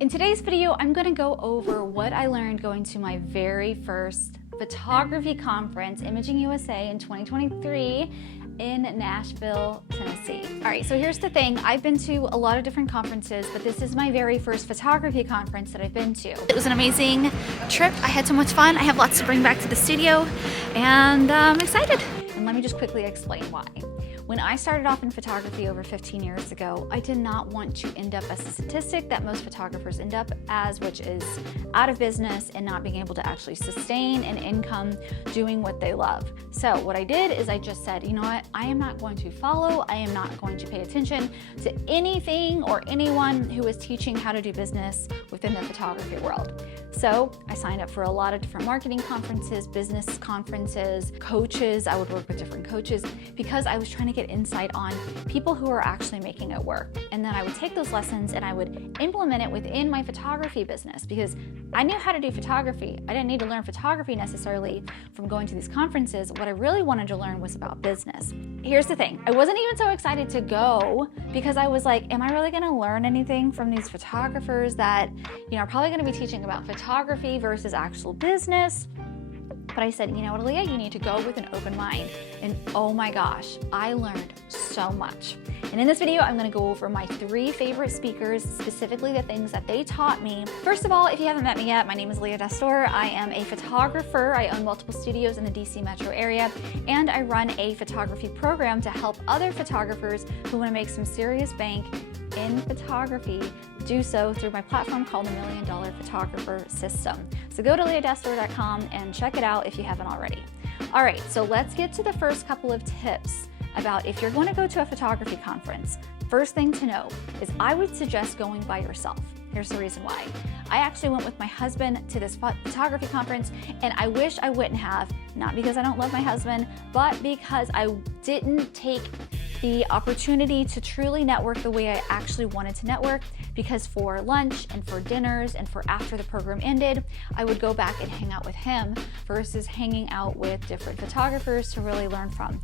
In today's video, I'm going to go over what I learned going to my very first photography conference, Imaging USA in 2023 in Nashville, Tennessee. All right, so here's the thing. I've been to a lot of different conferences, but this is my very first photography conference that I've been to. It was an amazing trip. I had so much fun. I have lots to bring back to the studio, and I'm excited. And let me just quickly explain why. When I started off in photography over 15 years ago, I did not want to end up as a statistic that most photographers end up as, which is out of business and not being able to actually sustain an income doing what they love. So what I did is I just said, you know what, I am not going to follow, I am not going to pay attention to anything or anyone who is teaching how to do business within the photography world. So I signed up for a lot of different marketing conferences, business conferences, coaches. I would work with different coaches because I was trying to get insight on people who are actually making it work. And then I would take those lessons and I would implement it within my photography business because I knew how to do photography. I didn't need to learn photography necessarily from going to these conferences. What I really wanted to learn was about business. Here's the thing. I wasn't even so excited to go because I was like, am I really going to learn anything from these photographers that, are probably going to be teaching about photography versus actual business? But I said, you know what, Aaliyah, you need to go with an open mind. And oh my gosh, I learned so much. And in this video, I'm gonna go over my 3 favorite speakers, specifically the things that they taught me. First of all, if you haven't met me yet, my name is Leah Dastor. I am a photographer. I own multiple studios in the DC metro area, and I run a photography program to help other photographers who wanna make some serious bank in photography do so through my platform called the $1 Million Photographer System. So go to leahdastor.com and check it out if you haven't already. All right, so let's get to the first couple of tips about if you're going to go to a photography conference. First thing to know is I would suggest going by yourself. Here's the reason why. I actually went with my husband to this photography conference, and I wish I wouldn't have, not because I don't love my husband, but because I didn't take the opportunity to truly network the way I actually wanted to network, because for lunch and for dinners and for after the program ended, I would go back and hang out with him versus hanging out with different photographers to really learn from.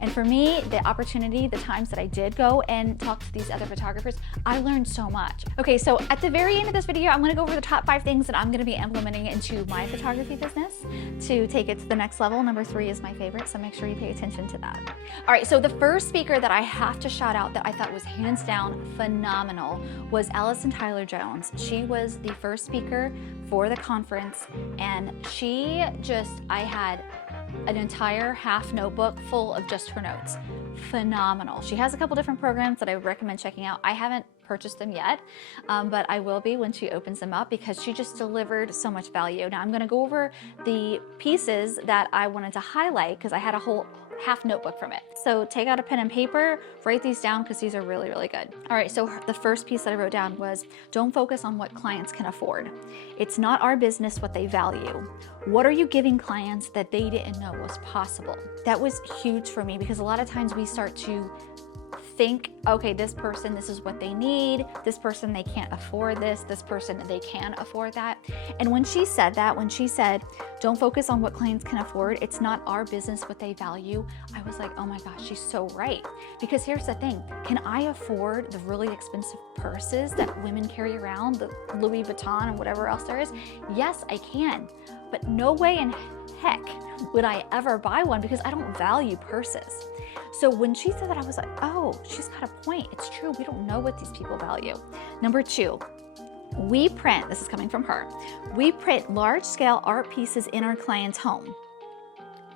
And for me, the opportunity, the times that I did go and talk to these other photographers, I learned so much. Okay, so at the very end of this video, I'm gonna go over the top 5 things that I'm gonna be implementing into my photography business to take it to the next level. Number 3 is my favorite, so make sure you pay attention to that. All right, so the first speaker that I have to shout out that I thought was hands down phenomenal was Allison Tyler Jones. She was the first speaker for the conference, and I had an entire half notebook full of just her notes. Phenomenal. She has a couple different programs that I would recommend checking out. I haven't purchased them yet, but I will be when she opens them up because she just delivered so much value. Now I'm going to go over the pieces that I wanted to highlight because I had a whole half notebook from it. So take out a pen and paper, write these down because these are really, really good. All right, so the first piece that I wrote down was don't focus on what clients can afford. It's not our business what they value. What are you giving clients that they didn't know was possible? That was huge for me because a lot of times we start to think, okay, this person, this is what they need. This person, they can't afford this. This person, they can afford that. And when she said that, when she said, don't focus on what clients can afford, it's not our business what they value, I was like, oh my gosh, she's so right. Because here's the thing, can I afford the really expensive purses that women carry around, the Louis Vuitton and whatever else there is? Yes, I can. But no way in heck would I ever buy one because I don't value purses. So when she said that, I was like, oh, she's got a point. It's true. We don't know what these people value. Number 2, we print, this is coming from her, we print large scale art pieces in our client's home.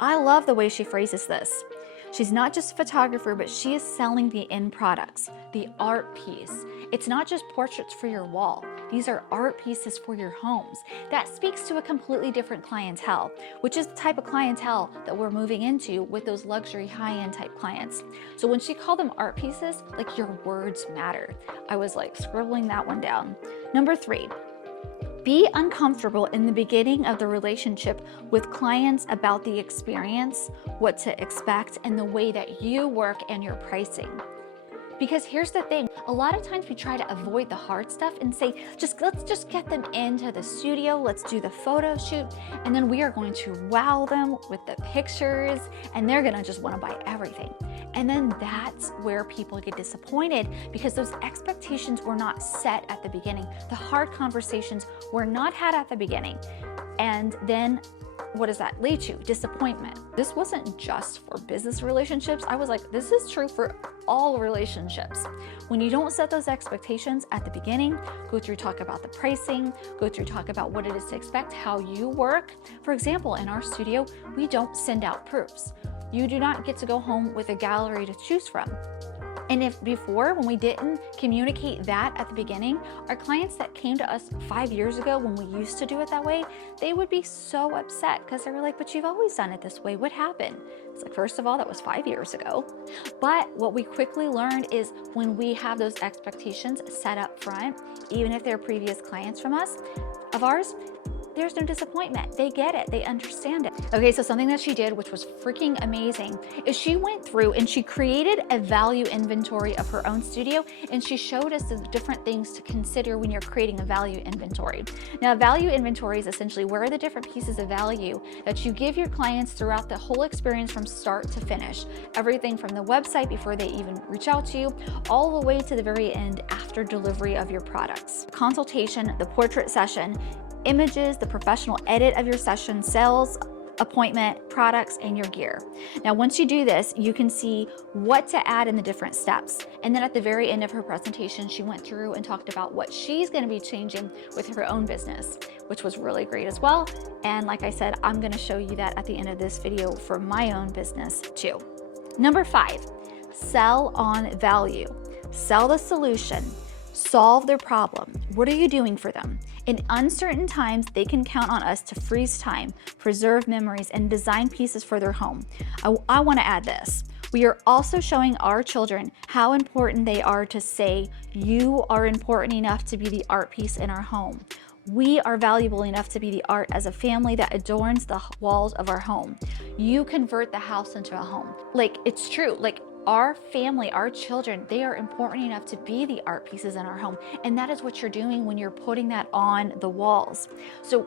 I love the way she phrases this. She's not just a photographer, but she is selling the end products, the art piece. It's not just portraits for your wall. These are art pieces for your homes. That speaks to a completely different clientele, which is the type of clientele that we're moving into with those luxury high-end type clients. So when she called them art pieces, like your words matter. I was like scribbling that one down. Number 3. Be uncomfortable in the beginning of the relationship with clients about the experience, what to expect, and the way that you work and your pricing. Because here's the thing, a lot of times we try to avoid the hard stuff and say, let's just get them into the studio, let's do the photo shoot, and then we are going to wow them with the pictures, and they're gonna just wanna buy everything. And then that's where people get disappointed because those expectations were not set at the beginning. The hard conversations were not had at the beginning. And then what does that lead to? Disappointment. This wasn't just for business relationships. I was like, this is true for all relationships. When you don't set those expectations at the beginning, go through talk about the pricing, go through talk about what it is to expect, how you work. For example, in our studio, we don't send out proofs. You do not get to go home with a gallery to choose from. And if before, when we didn't communicate that at the beginning, our clients that came to us 5 years ago when we used to do it that way, they would be so upset because they were like, but you've always done it this way. What happened? It's like, first of all, that was 5 years ago. But what we quickly learned is when we have those expectations set up front, even if they're previous clients of ours, there's no disappointment. They get it. They understand it. Okay, so something that she did, which was freaking amazing, is she went through and she created a value inventory of her own studio, and she showed us the different things to consider when you're creating a value inventory. Now, a value inventory is essentially where are the different pieces of value that you give your clients throughout the whole experience from start to finish. Everything from the website before they even reach out to you, all the way to the very end after delivery of your products. Consultation, the portrait session, images, the professional edit of your session, sales, appointment, products, and your gear. Now, once you do this, you can see what to add in the different steps. And then at the very end of her presentation, she went through and talked about what she's going to be changing with her own business, which was really great as well. And like I said, I'm going to show you that at the end of this video for my own business too. Number 5, sell on value. Sell the solution. Solve their problem. What are you doing for them? In uncertain times, they can count on us to freeze time, preserve memories, and design pieces for their home. I want to add this. We are also showing our children how important they are to say, you are important enough to be the art piece in our home. We are valuable enough to be the art as a family that adorns the walls of our home. You convert the house into a home. Like, it's true. Like, our family, our children, they are important enough to be the art pieces in our home. And that is what you're doing when you're putting that on the walls. So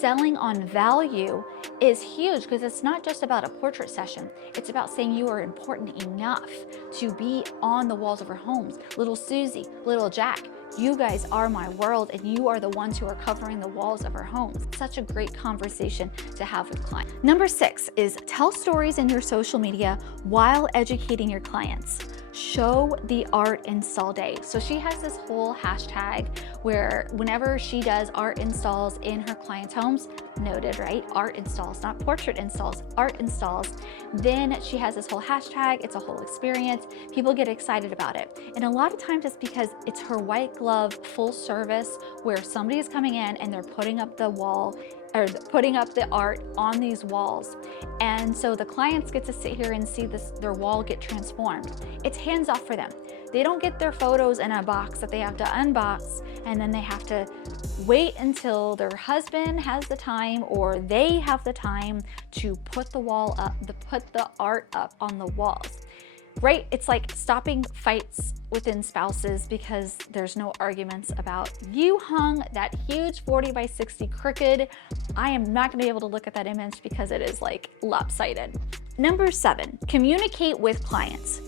selling on value is huge because it's not just about a portrait session. It's about saying you are important enough to be on the walls of our homes. Little Susie, little Jack, you guys are my world, and you are the ones who are covering the walls of our homes. Such a great conversation to have with clients. Number 6 is tell stories in your social media while educating your clients. Show the art install day. So she has this whole hashtag where whenever she does art installs in her clients' homes, noted, right? Art installs, not portrait installs, art installs. Then she has this whole hashtag. It's a whole experience. People get excited about it. And a lot of times it's because it's her white glove full service where somebody is coming in and they're putting up the wall or putting up the art on these walls. And so the clients get to sit here and see their wall get transformed. It's hands off for them. They don't get their photos in a box that they have to unbox, and then they have to wait until their husband has the time or they have the time to put the wall up, put the art up on the walls. Right? It's like stopping fights within spouses because there's no arguments about you hung that huge 40 by 60 crooked. I am not going to be able to look at that image because it is like lopsided. Number 7, communicate with clients.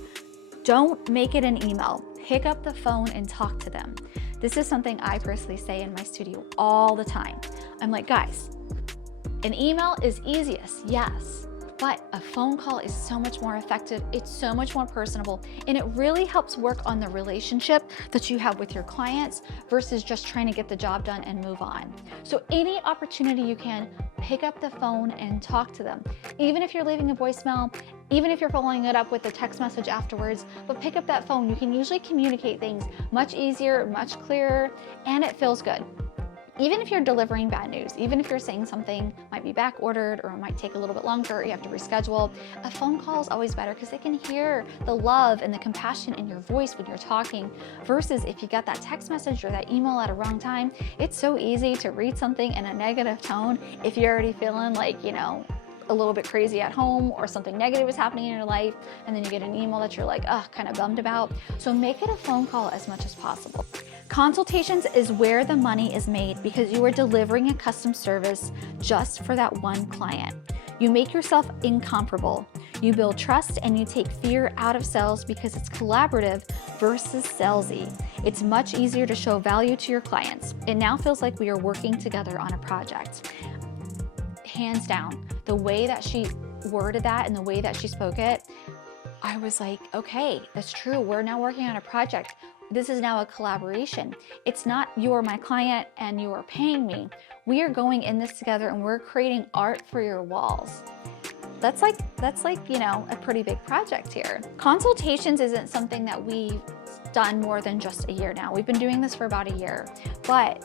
Don't make it an email. Pick up the phone and talk to them. This is something I personally say in my studio all the time. I'm like, guys, an email is easiest, yes. But a phone call is so much more effective. It's so much more personable, and it really helps work on the relationship that you have with your clients versus just trying to get the job done and move on. So any opportunity you can, pick up the phone and talk to them. Even if you're leaving a voicemail, even if you're following it up with a text message afterwards, but pick up that phone. You can usually communicate things much easier, much clearer, and it feels good. Even if you're delivering bad news, even if you're saying something might be back ordered or it might take a little bit longer or you have to reschedule, a phone call is always better because they can hear the love and the compassion in your voice when you're talking versus if you got that text message or that email at a wrong time. It's so easy to read something in a negative tone if you're already feeling like, you know, a little bit crazy at home or something negative is happening in your life, and then you get an email that you're like, kind of bummed about. So make it a phone call as much as possible. Consultations is where the money is made because you are delivering a custom service just for that one client. You make yourself incomparable. You build trust and you take fear out of sales because it's collaborative versus salesy. It's much easier to show value to your clients. It now feels like we are working together on a project. Hands down, the way that she worded that and the way that she spoke it, I was like, okay, that's true. We're now working on a project. This is now a collaboration. It's not you are my client and you are paying me. We are going in this together and we're creating art for your walls. That's like, you know, a pretty big project here. Consultations isn't something that we've done more than just a year now. We've been doing this for about a year, but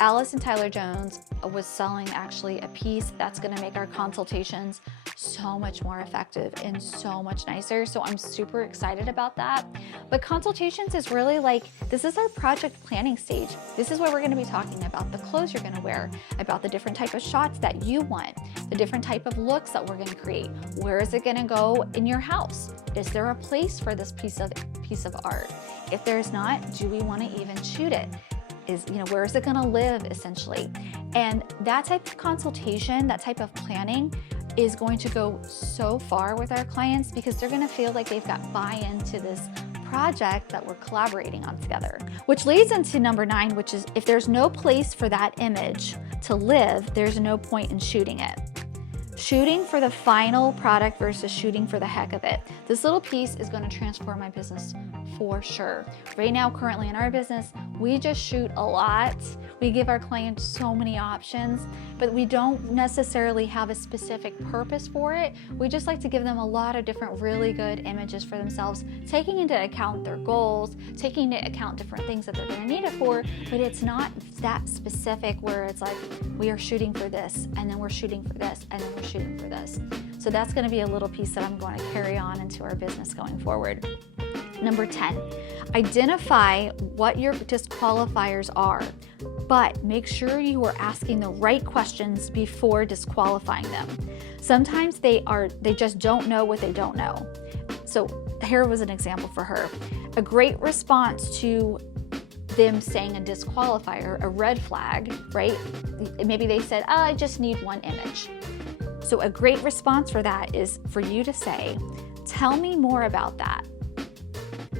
Alice and Tyler Jones was selling actually a piece that's going to make our consultations so much more effective and so much nicer. So I'm super excited about that. But consultations is really like, this is our project planning stage. This is where we're going to be talking about the clothes you're going to wear, about the different type of shots that you want, the different type of looks that we're going to create. Where is it going to go in your house? Is there a place for this piece of art? If there's not, do we want to even shoot it? Where is it going to live essentially? And that type of consultation, that type of planning is going to go so far with our clients because they're going to feel like they've got buy-in to this project that we're collaborating on together. Which leads into number 9, which is if there's no place for that image to live, there's no point in shooting it. Shooting for the final product versus shooting for the heck of it. This little piece is going to transform my business for sure. Right now, currently in our business, we just shoot a lot. We give our clients so many options, but we don't necessarily have a specific purpose for it. We just like to give them a lot of different really good images for themselves, taking into account their goals, taking into account different things that they're going to need it for, but it's not that specific where it's like, we are shooting for this, and then we're shooting for this, and then we're shooting for this. So that's going to be a little piece that I'm going to carry on into our business going forward. Number 10, identify what your disqualifiers are, but make sure you are asking the right questions before disqualifying them. Sometimes they just don't know what they don't know. So here was an example for her. A great response to them saying a disqualifier, a red flag, right? Maybe they said, I just need one image. So a great response for that is for you to say, tell me more about that.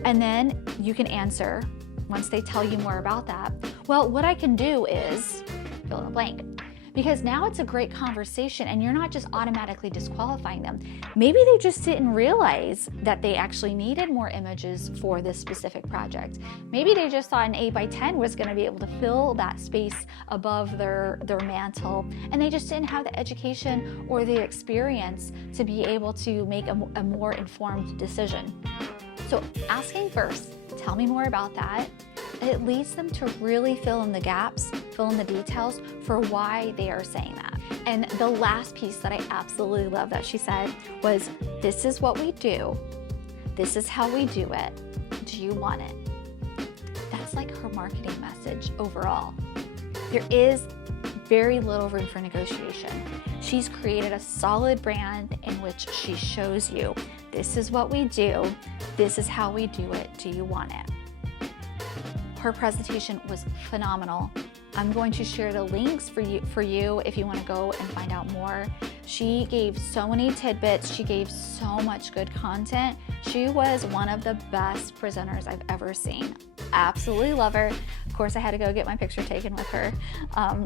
And then you can answer, once they tell you more about that, well, what I can do is fill in the blank. Because now it's a great conversation and you're not just automatically disqualifying them. Maybe they just didn't realize that they actually needed more images for this specific project. Maybe they just thought an 8x10 was going to be able to fill that space above their mantle, and they just didn't have the education or the experience to be able to make a more informed decision. So asking first, tell me more about that. It leads them to really fill in the gaps, fill in the details for why they are saying that. And the last piece that I absolutely love that she said was, this is what we do. This is how we do it. Do you want it? That's like her marketing message overall. There is very little room for negotiation. She's created a solid brand in which she shows you, this is what we do. This is how we do it. Do you want it? Her presentation was phenomenal. I'm going to share the links for you if you want to go and find out more. She gave so many tidbits. She gave so much good content. She was one of the best presenters I've ever seen. Absolutely love her. Of course, I had to go get my picture taken with her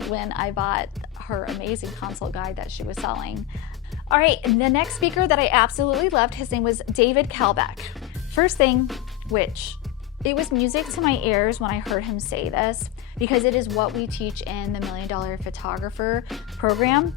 when I bought her amazing consult guide that she was selling. All right, the next speaker that I absolutely loved, his name was David Kalbeck. First thing, which it was music to my ears when I heard him say this, because it is what we teach in the $1 Million Photographer program,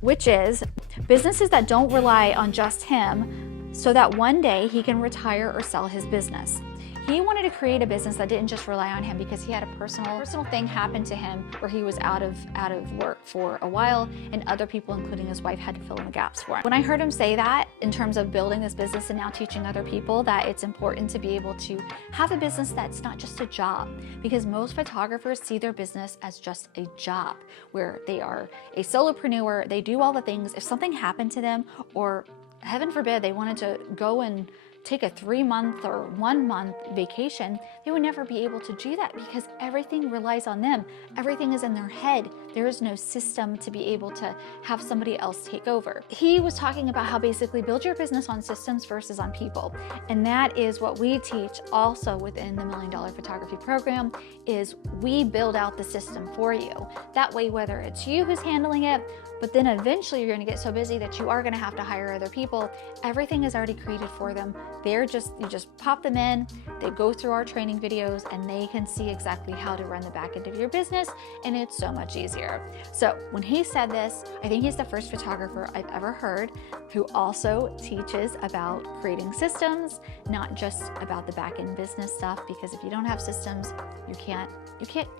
which is businesses that don't rely on just him so that one day he can retire or sell his business. He wanted to create a business that didn't just rely on him because he had a personal thing happen to him where he was out of work for a while, and other people, including his wife, had to fill in the gaps for him. When I heard him say that in terms of building this business and now teaching other people that it's important to be able to have a business that's not just a job, because most photographers see their business as just a job where they are a solopreneur, they do all the things. If something happened to them, or heaven forbid, they wanted to go and take a 3-month or 1-month vacation, they would never be able to do that because everything relies on them. Everything is in their head. There is no system to be able to have somebody else take over. He was talking about how basically build your business on systems versus on people. And that is what we teach also within the $1 Million Photography Program, is we build out the system for you. That way, whether it's you who's handling it, but then eventually you're going to get so busy that you are going to have to hire other people, everything is already created for them. You just pop them in, they go through our training videos, and they can see exactly how to run the back end of your business, and it's so much easier. So when he said this, I think he's the first photographer I've ever heard who also teaches about creating systems, not just about the back end business stuff, because if you don't have systems, you can't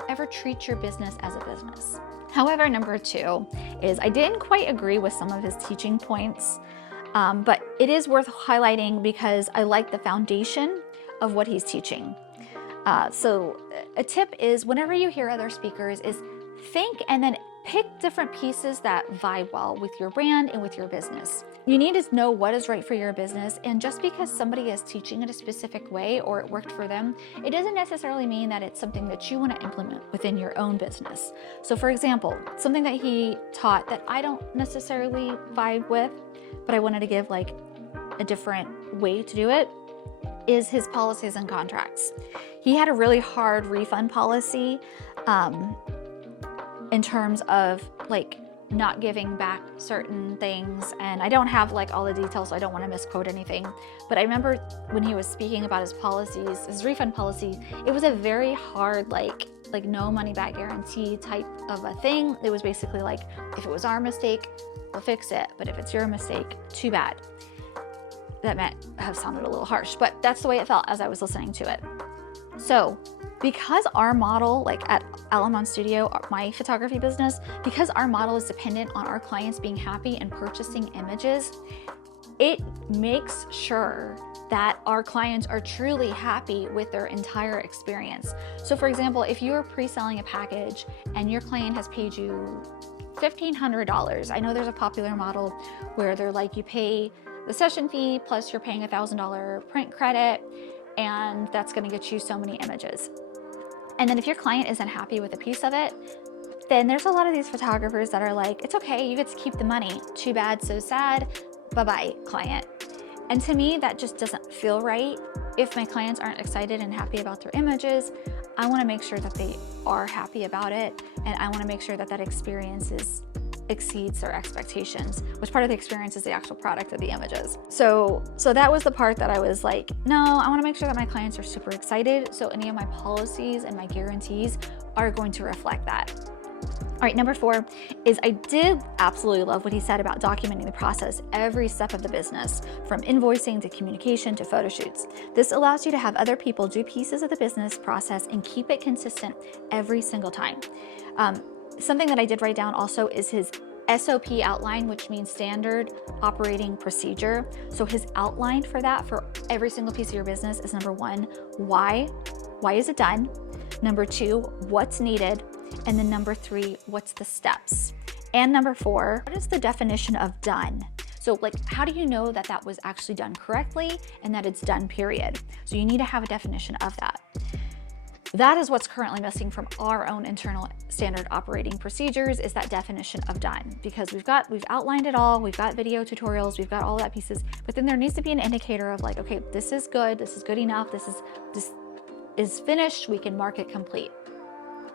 ever treat your business as a business. However, number 2 is I didn't quite agree with some of his teaching points, but it is worth highlighting because I like the foundation of what he's teaching. So a tip is whenever you hear other speakers is think and then pick different pieces that vibe well with your brand and with your business. You need to know what is right for your business, and just because somebody is teaching it a specific way or it worked for them, it doesn't necessarily mean that it's something that you want to implement within your own business. So for example, something that he taught that I don't necessarily vibe with, but I wanted to give like a different way to do it, is his policies and contracts. He had a really hard refund policy in terms of like not giving back certain things, and I don't have like all the details, so I don't want to misquote anything, but I remember when he was speaking about his policies, his refund policy, it was a very hard like no money back guarantee type of a thing. It was basically like, if it was our mistake, we'll fix it, but if it's your mistake, too bad. That might have sounded a little harsh, but that's the way it felt as I was listening to it. So because our model, like at Al-Anon Studio, my photography business, because our model is dependent on our clients being happy and purchasing images, it makes sure that our clients are truly happy with their entire experience. So for example, if you are pre-selling a package and your client has paid you $1,500, I know there's a popular model where they're like, you pay the session fee plus you're paying $1,000 print credit, and that's going to get you so many images. And then if your client isn't happy with a piece of it, then there's a lot of these photographers that are like, it's okay, you get to keep the money. Too bad, so sad. Bye-bye, client. And to me, that just doesn't feel right. If my clients aren't excited and happy about their images, I want to make sure that they are happy about it, and I want to make sure that that experience exceeds their expectations, which part of the experience is the actual product of the images. So that was the part that I was like, no, I want to make sure that my clients are super excited, so any of my policies and my guarantees are going to reflect that. All right, number 4 is I did absolutely love what he said about documenting the process, every step of the business, from invoicing to communication to photo shoots. This allows you to have other people do pieces of the business process and keep it consistent every single time. Something that I did write down also is his SOP outline, which means standard operating procedure. So his outline for that, for every single piece of your business, is number 1, why? Why is it done? Number 2, what's needed? And then number 3, what's the steps? And number 4, what is the definition of done? So like, how do you know that that was actually done correctly and that it's done, period? So you need to have a definition of that. That is what's currently missing from our own internal standard operating procedures, is that definition of done, because we've outlined it all, we've got video tutorials, we've got all that pieces, but then there needs to be an indicator of like, okay, this is good enough, this is finished, we can mark it complete.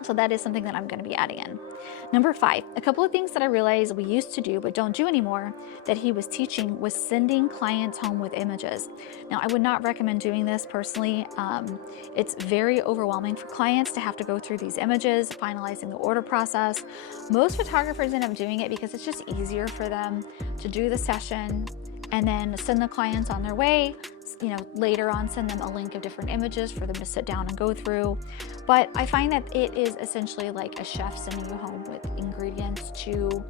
So that is something that I'm going to be adding in. Number 5, a couple of things that I realized we used to do but don't do anymore that he was teaching was sending clients home with images. Now, I would not recommend doing this personally. It's very overwhelming for clients to have to go through these images, finalizing the order process. Most photographers end up doing it because it's just easier for them to do the session and then send the clients on their way. You know, later on send them a link of different images for them to sit down and go through. But I find that it is essentially like a chef sending you home with ingredients to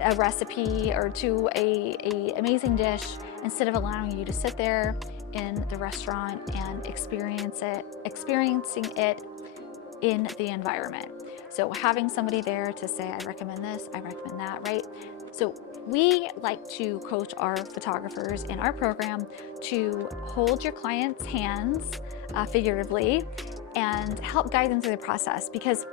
a recipe or to a amazing dish, instead of allowing you to sit there in the restaurant and experiencing it in the environment. So having somebody there to say, I recommend this, I recommend that, right? So We like to coach our photographers in our program to hold your clients' hands, figuratively, and help guide them through the process. Because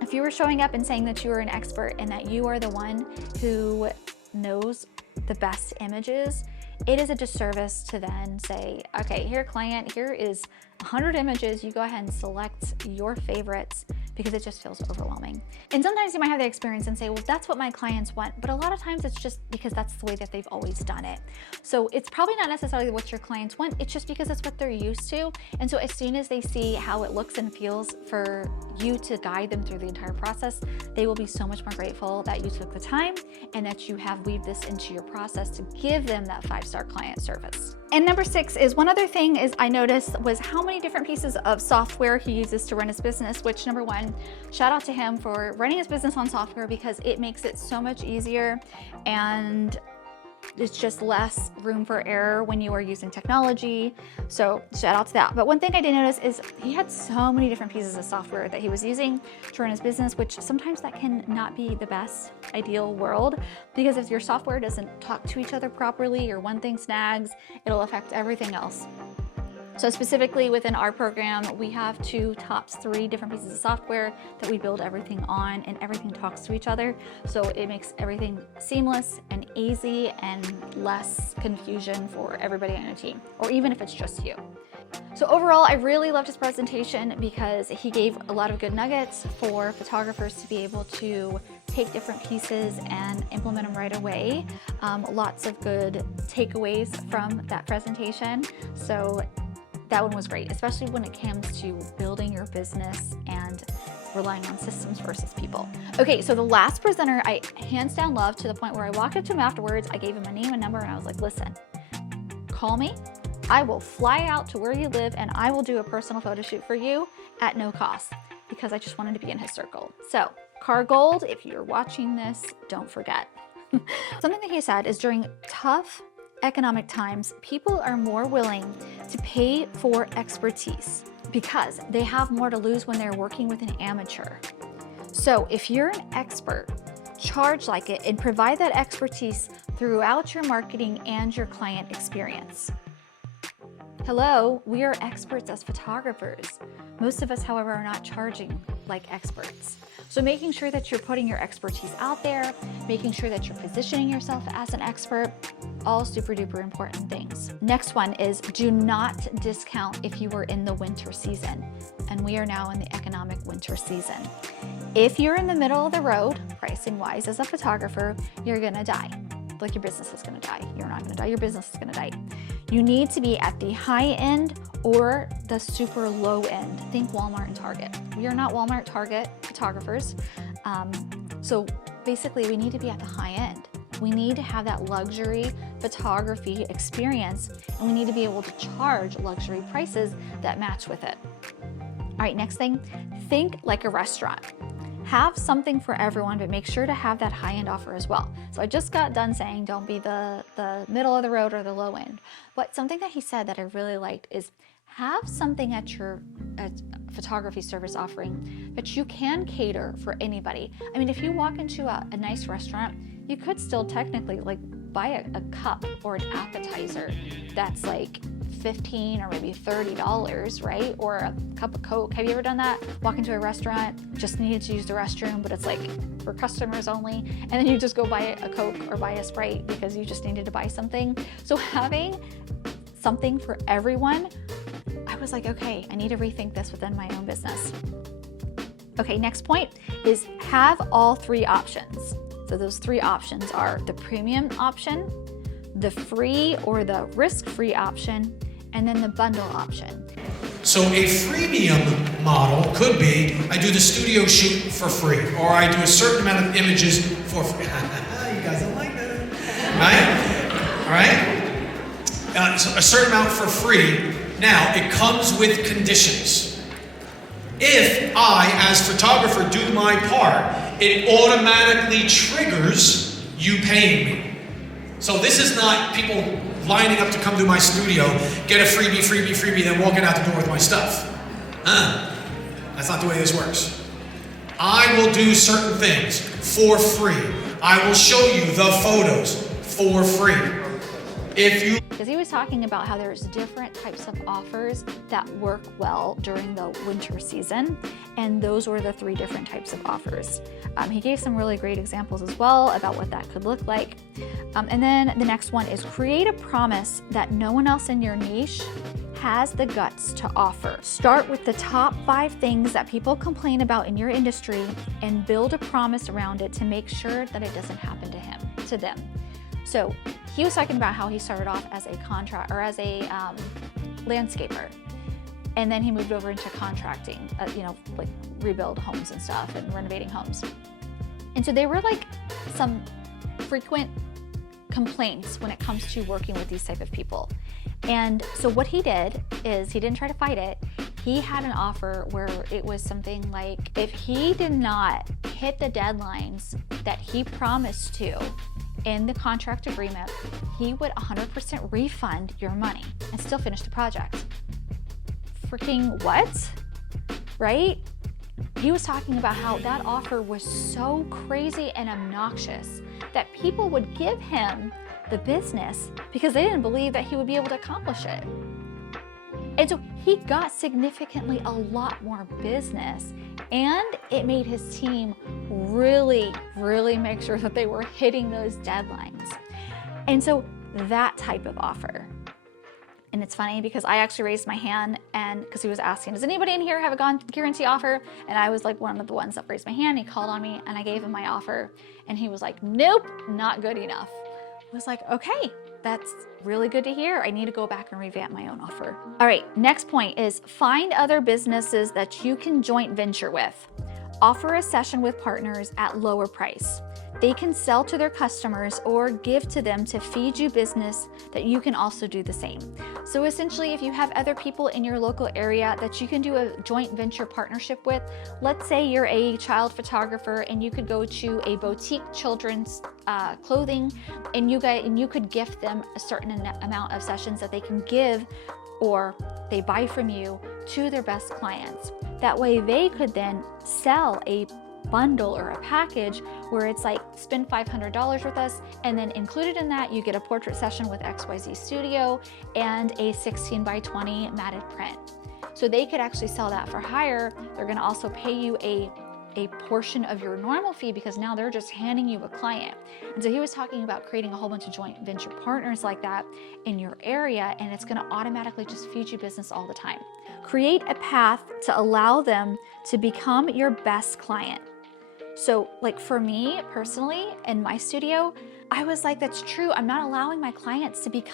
if you were showing up and saying that you are an expert and that you are the one who knows the best images, it is a disservice to then say, okay, here client, here is 100 images, you go ahead and select your favorites, because it just feels overwhelming. And sometimes you might have the experience and say, well, that's what my clients want, but a lot of times it's just because that's the way that they've always done it. So it's probably not necessarily what your clients want, it's just because it's what they're used to. And so as soon as they see how it looks and feels for you to guide them through the entire process, they will be so much more grateful that you took the time and that you have weaved this into your process to give them that 5-star client service. And number 6 is, one other thing is I noticed was how many different pieces of software he uses to run his business, which, number 1, shout out to him for running his business on software, because it makes it so much easier and it's just less room for error when you are using technology. So shout out to that. But one thing I did notice is he had so many different pieces of software that he was using to run his business, which sometimes that can not be the best ideal world, because if your software doesn't talk to each other properly or one thing snags, it'll affect everything else. So specifically within our program, we have 2 tops 3 different pieces of software that we build everything on, and everything talks to each other. So it makes everything seamless and easy and less confusion for everybody on your team, or even if it's just you. So overall, I really loved his presentation because he gave a lot of good nuggets for photographers to be able to take different pieces and implement them right away. Lots of good takeaways from that presentation. So that one was great, especially when it comes to building your business and relying on systems versus people. Okay, so the last presenter I hands down loved, to the point where I walked up to him afterwards, I gave him a name and number, and I was like, listen, call me, I will fly out to where you live and I will do a personal photo shoot for you at no cost, because I just wanted to be in his circle. So Car Gold, if you're watching this, don't forget. Something that he said is, during tough economic times, people are more willing to pay for expertise because they have more to lose when they're working with an amateur. So if you're an expert, charge like it and provide that expertise throughout your marketing and your client experience. Hello, we are experts as photographers. Most of us, however, are not charging like experts. So making sure that you're putting your expertise out there, making sure that you're positioning yourself as an expert, all super duper important things. Next one is, do not discount if you were in the winter season. And we are now in the economic winter season. If you're in the middle of the road, pricing wise as a photographer, you're gonna die. Like, your business is gonna die. You're not gonna die, your business is gonna die. You need to be at the high end or the super low end. Think Walmart and Target. We are not Walmart, Target photographers. So basically we need to be at the high end. We need to have that luxury photography experience, and we need to be able to charge luxury prices that match with it. All right, next thing, think like a restaurant. Have something for everyone, but make sure to have that high-end offer as well. So I just got done saying don't be the middle of the road or the low end. But something that he said that I really liked is, have something at your photography service offering that you can cater for anybody. I mean, if you walk into a nice restaurant, you could still technically like buy a cup or an appetizer that's like $15 or maybe $30, right? Or a cup of Coke. Have you ever done that? Walk into a restaurant, just needed to use the restroom, but it's like for customers only. And then you just go buy a Coke or buy a Sprite because you just needed to buy something. So having something for everyone, I was like, okay, I need to rethink this within my own business. Okay, next point is have all 3 options. So those 3 options are the premium option, the free or the risk-free option, and then the bundle option. So a freemium model could be, I do the studio shoot for free, or I do a certain amount of images for free. You guys don't like that, right? All right? So a certain amount for free. Now, it comes with conditions. If I, as photographer, do my part, it automatically triggers you paying me. So this is not people lining up to come to my studio, get a freebie, then walking out the door with my stuff. That's not the way this works. I will do certain things for free. I will show you the photos for free. Because he was talking about how there's different types of offers that work well during the winter season, and those were the 3 different types of offers. He gave some really great examples as well about what that could look like. And then the next one is create a promise that no one else in your niche has the guts to offer. Start with the top 5 things that people complain about in your industry and build a promise around it to make sure that it doesn't happen to them. So he was talking about how he started off as a landscaper, and then he moved over into contracting, like rebuild homes and stuff and renovating homes. And so there were like some frequent complaints when it comes to working with these type of people. And so what he did is he didn't try to fight it. He had an offer where it was something like, if he did not hit the deadlines that he promised to in the contract agreement, he would 100% refund your money and still finish the project. Freaking what? Right? He was talking about how that offer was so crazy and obnoxious that people would give him the business because they didn't believe that he would be able to accomplish it. And so he got significantly a lot more business, and it made his team really, really make sure that they were hitting those deadlines. And so that type of offer. And it's funny because I actually raised my hand, and because he was asking, does anybody in here have a guarantee offer? And I was like one of the ones that raised my hand. He called on me and I gave him my offer, and he was like, nope, not good enough. I was like, okay, that's really good to hear. I need to go back and revamp my own offer. All right, next point is find other businesses that you can joint venture with. Offer a session with partners at lower price. They can sell to their customers or give to them to feed you business that you can also do the same. So essentially, if you have other people in your local area that you can do a joint venture partnership with, let's say you're a child photographer and you could go to a boutique children's clothing and you could gift them a certain amount of sessions that they can give or they buy from you to their best clients. That way they could then sell a bundle or a package where it's like spend $500 with us, and then included in that you get a portrait session with XYZ Studio and a 16x20 matted print. So they could actually sell that for higher. They're going to also pay you a portion of your normal fee because now they're just handing you a client. And so he was talking about creating a whole bunch of joint venture partners like that in your area, and it's going to automatically just feed you business all the time. Create a path to allow them to become your best client. So like for me personally in my studio, I was like, that's true. I'm not allowing my clients to be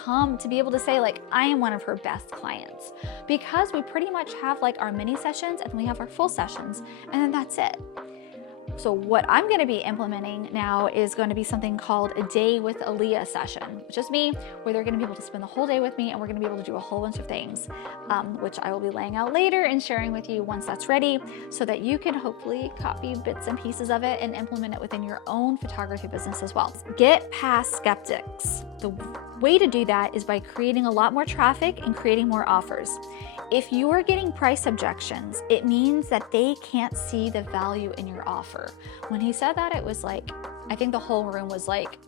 able to say like, I am one of her best clients, because we pretty much have like our mini sessions and we have our full sessions, and then that's it. So what I'm going to be implementing now is going to be something called a day with Aaliyah session, which is me, where they're going to be able to spend the whole day with me and we're going to be able to do a whole bunch of things, which I will be laying out later and sharing with you once that's ready, so that you can hopefully copy bits and pieces of it and implement it within your own photography business as well. Get past skeptics. The way to do that is by creating a lot more traffic and creating more offers. If you are getting price objections, it means that they can't see the value in your offer. When he said that, it was like, I think the whole room was like,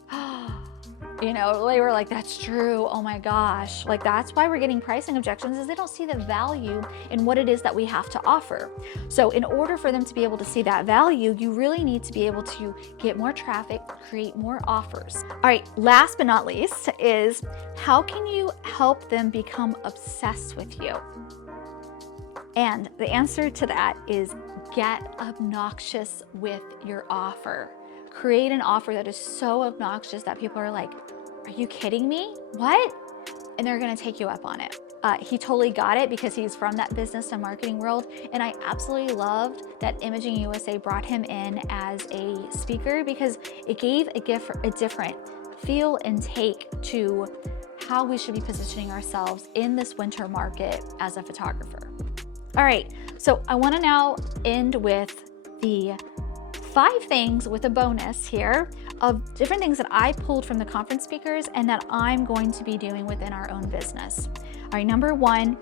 they were like, that's true. Oh my gosh. Like, that's why we're getting pricing objections, is they don't see the value in what it is that we have to offer. So in order for them to be able to see that value, you really need to be able to get more traffic, create more offers. All right, last but not least is, how can you help them become obsessed with you? And the answer to that is get obnoxious with your offer. Create an offer that is so obnoxious that people are like, are you kidding me? What? And they're gonna take you up on it. He totally got it because he's from that business and marketing world. And I absolutely loved that Imaging USA brought him in as a speaker, because it gave a different feel and take to how we should be positioning ourselves in this winter market as a photographer. All right, so I wanna now end with the 5 things with a bonus here of different things that I pulled from the conference speakers and that I'm going to be doing within our own business. All right, number 1,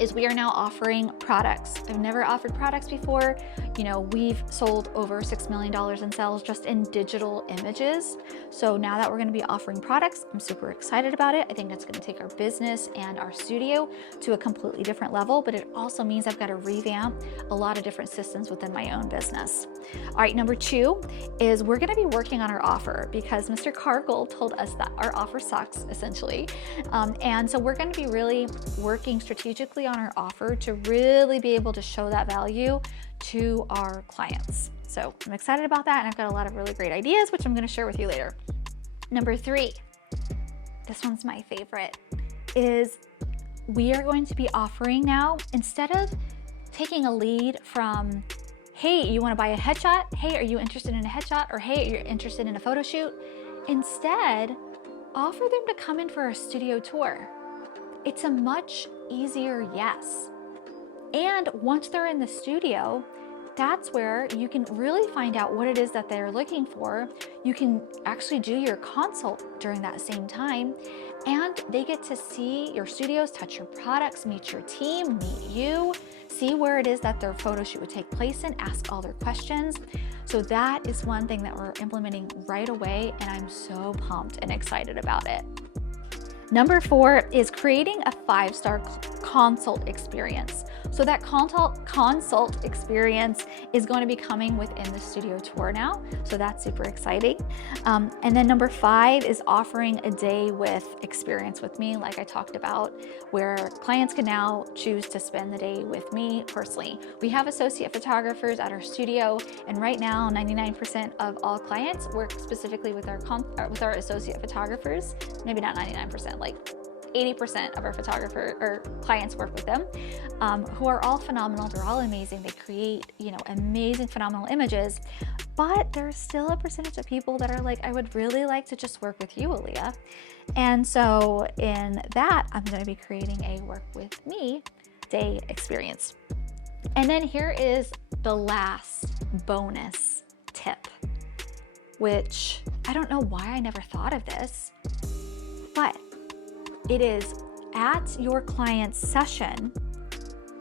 is we are now offering products. I've never offered products before. You know, we've sold over $6 million in sales just in digital images. So now that we're gonna be offering products, I'm super excited about it. I think it's gonna take our business and our studio to a completely different level, but it also means I've got to revamp a lot of different systems within my own business. All right, number 2 is we're gonna be working on our offer because Mr. Cargill told us that our offer sucks, essentially. And so we're gonna be really working strategically on our offer to really be able to show that value to our clients. So I'm excited about that, and I've got a lot of really great ideas, which I'm gonna share with you later. Number 3, this one's my favorite, is we are going to be offering now, instead of taking a lead from, hey, you wanna buy a headshot? Hey, are you interested in a headshot? Or hey, you're interested in a photo shoot? Instead, offer them to come in for a studio tour. It's a much easier yes. And once they're in the studio, that's where you can really find out what it is that they're looking for. You can actually do your consult during that same time, and they get to see your studios, touch your products, meet your team, meet you, see where it is that their photo shoot would take place in, ask all their questions. So that is one thing that we're implementing right away, and I'm so pumped and excited about it. Number 4 is creating a 5-star consult experience. So that consult experience is going to be coming within the studio tour now. So that's super exciting. And then number 5 is offering a day with experience with me, like I talked about, where clients can now choose to spend the day with me personally. We have associate photographers at our studio, and right now 99% of all clients work specifically with our associate photographers. Maybe not 99%, like 80% of our photographer or clients work with them, who are all phenomenal. They're all amazing. They create, you know, amazing, phenomenal images. But there's still a percentage of people that are like, I would really like to just work with you, Aaliyah. And so in that, I'm going to be creating a work with me day experience. And then here is the last bonus tip, which I don't know why I never thought of this, but it is at your client's session,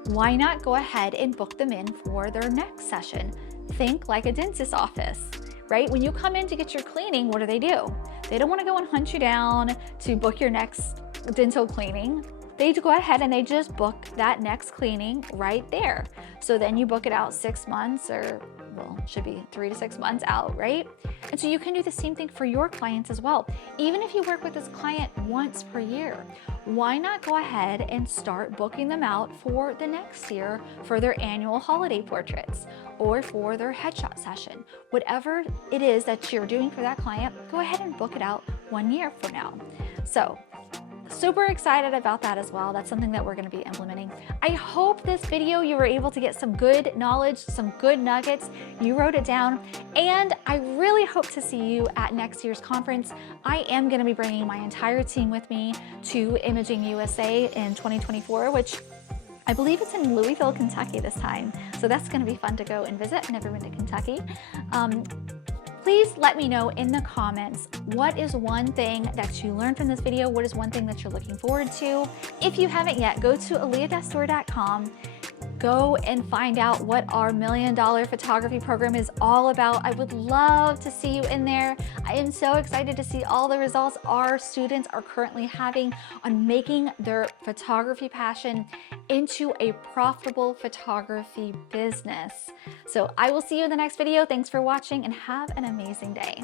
why not go ahead and book them in for their next session? Think like a dentist's office, right? When you come in to get your cleaning, what do? They don't want to go and hunt you down to book your next dental cleaning. They go ahead and they just book that next cleaning right there. So then you book it out 6 months, or well, should be 3 to 6 months out, right? And so you can do the same thing for your clients as well. Even if you work with this client once per year, why not go ahead and start booking them out for the next year for their annual holiday portraits or for their headshot session? Whatever it is that you're doing for that client, go ahead and book it out 1 year from now. So super excited about that as well. That's something that we're going to be implementing. I hope this video you were able to get some good knowledge, some good nuggets. You wrote it down, and I really hope to see you at next year's conference. I am going to be bringing my entire team with me to Imaging USA in 2024, which I believe it's in Louisville, Kentucky this time. So that's going to be fun to go and visit. I've never been to Kentucky. Please let me know in the comments, what is one thing that you learned from this video? What is one thing that you're looking forward to? If you haven't yet, go to aaliyahdastoor.com. Go and find out what our $1 million photography program is all about. I would love to see you in there. I am so excited to see all the results our students are currently having on making their photography passion into a profitable photography business. So I will see you in the next video. Thanks for watching and have an amazing day.